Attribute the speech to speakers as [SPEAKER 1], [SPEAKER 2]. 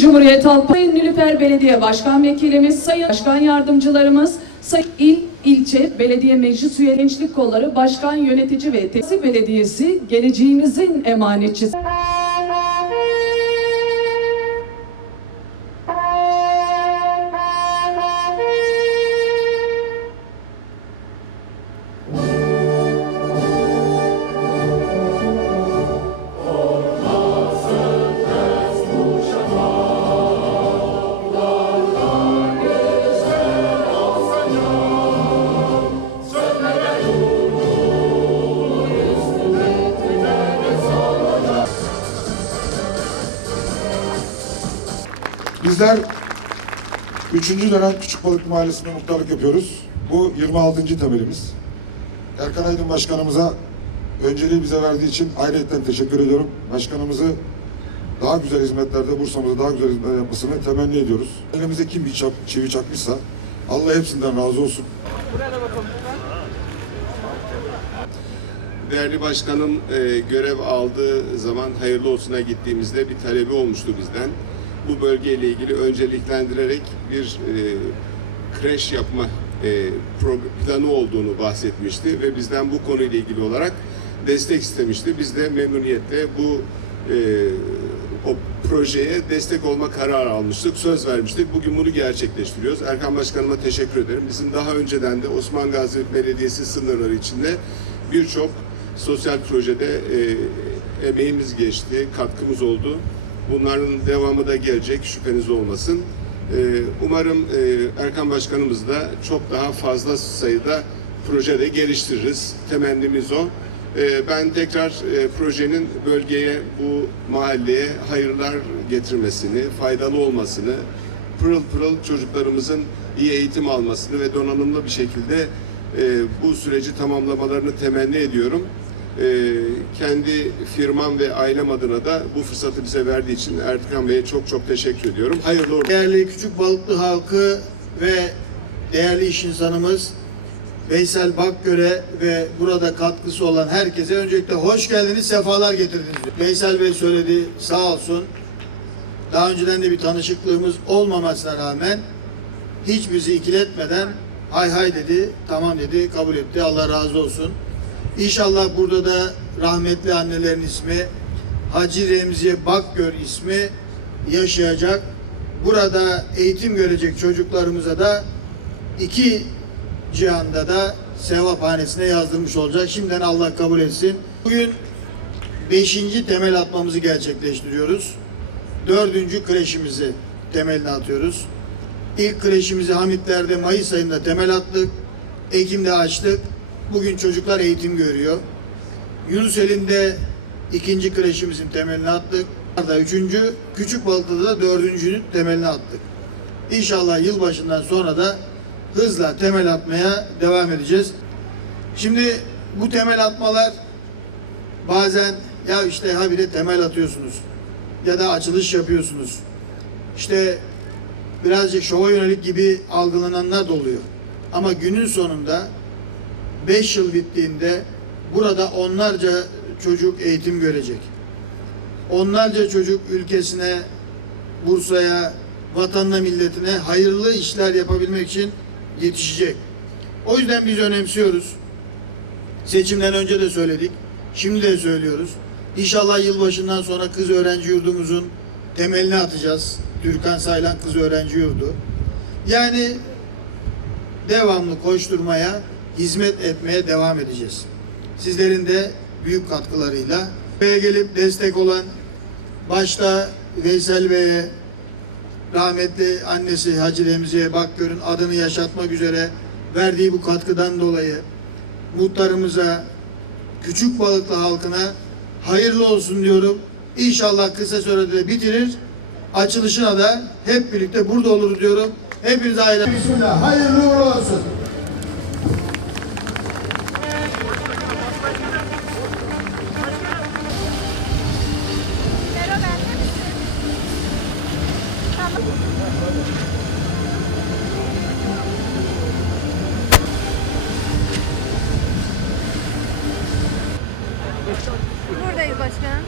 [SPEAKER 1] Cumhuriyet Halk Sayın Nilüfer Belediye Başkan Vekilimiz, Sayın Başkan Yardımcılarımız, Sayın İl, İlçe, Belediye Meclis Üye Gençlik Kolları, Başkan Yönetici ve Temsil Belediyesi geleceğimizin emanetçisi.
[SPEAKER 2] Bizler 3. dönem Küçükbalık Mahallesi'nde muhtarlık yapıyoruz. Bu 26. temelimiz. Erkan Aydın Başkanımıza önceliği bize verdiği için ayrıca teşekkür ediyorum. Başkanımızı daha güzel hizmetlerde Bursa'mıza daha güzel hizmetler yapmasını temenni ediyoruz. Elimize kim bir çap, çivi çakmışsa Allah hepsinden razı olsun.
[SPEAKER 3] Değerli başkanım e, görev aldığı zaman hayırlı olsuna gittiğimizde bir talebi olmuştu bizden. Bu bölgeyle ilgili önceliklendirerek bir e, kreş yapma e, planı olduğunu bahsetmişti ve bizden bu konuyla ilgili olarak destek istemişti. Biz de memnuniyetle bu e, o projeye destek olma kararı almıştık, söz vermiştik. Bugün bunu gerçekleştiriyoruz. Erkan Başkanıma teşekkür ederim. Bizim daha önceden de Osman Gazi Belediyesi sınırları içinde birçok sosyal projede e, emeğimiz geçti, katkımız oldu. Bunların devamı da gelecek, şüpheniz olmasın. E, umarım e, Erkan Başkanımız da çok daha fazla sayıda projede geliştiririz. Temennimiz o. E, ben tekrar e, projenin bölgeye, bu mahalleye hayırlar getirmesini, faydalı olmasını, pırıl pırıl çocuklarımızın iyi eğitim almasını ve donanımlı bir şekilde e, bu süreci tamamlamalarını temenni ediyorum. E, kendi firmam ve ailem adına da bu fırsatı bize verdiği için Erkan Bey'e çok çok teşekkür ediyorum. Hayırlı uğurlu
[SPEAKER 4] Değerli küçük balıklı halkı ve değerli iş insanımız Veysel Bakgöre ve burada katkısı olan herkese öncelikle hoş geldiniz, sefalar getirdiniz. Veysel Bey söyledi sağ olsun. Daha önceden de bir tanışıklığımız olmamasına rağmen hiç bizi ikiletmeden hay hay dedi, tamam dedi, kabul etti. Allah razı olsun. İnşallah burada da rahmetli annelerin ismi Hacı Remziye Bakgör ismi yaşayacak. Burada eğitim görecek çocuklarımıza da iki cihanda da sevaphanesine yazdırmış olacak. Şimdiden Allah kabul etsin. Bugün beşinci temel atmamızı gerçekleştiriyoruz. Dördüncü kreşimizi temelini atıyoruz. İlk kreşimizi Hamitler'de Mayıs ayında temel attık. Ekim'de açtık. Bugün çocuklar eğitim görüyor. Yunusel'inde ikinci kreşimizin temelini attık. Da üçüncü, Küçük Balıklı'da da dördüncünün temelini attık. İnşallah yılbaşından sonra da hızla temel atmaya devam edeceğiz. Şimdi bu temel atmalar bazen ya işte habire temel atıyorsunuz ya da açılış yapıyorsunuz. İşte birazcık şova yönelik gibi algılananlar da oluyor. Ama günün sonunda 5 yıl bittiğinde burada onlarca çocuk eğitim görecek. Onlarca çocuk ülkesine, Bursa'ya, vatanına, milletine hayırlı işler yapabilmek için yetişecek. O yüzden biz önemsiyoruz. Seçimden önce de söyledik. Şimdi de söylüyoruz. İnşallah yılbaşından sonra kız öğrenci yurdumuzun temelini atacağız. Türkan Saylan Kız Öğrenci Yurdu. Yani devamlı koşturmaya, hizmet etmeye devam edeceğiz. Sizlerin de büyük katkılarıyla buraya gelip destek olan başta Veysel Bey'e, rahmetli annesi Hacı Remziye Bakgör'ün adını yaşatmak üzere verdiği bu katkıdan dolayı muhtarımıza, küçük balıklı halkına hayırlı olsun diyorum. İnşallah kısa sürede bitirir. Açılışına da hep birlikte burada olur diyorum. Hepinize aile. Bismillah. Hayırlı uğurlu olsun.
[SPEAKER 5] Buradayız başkanım.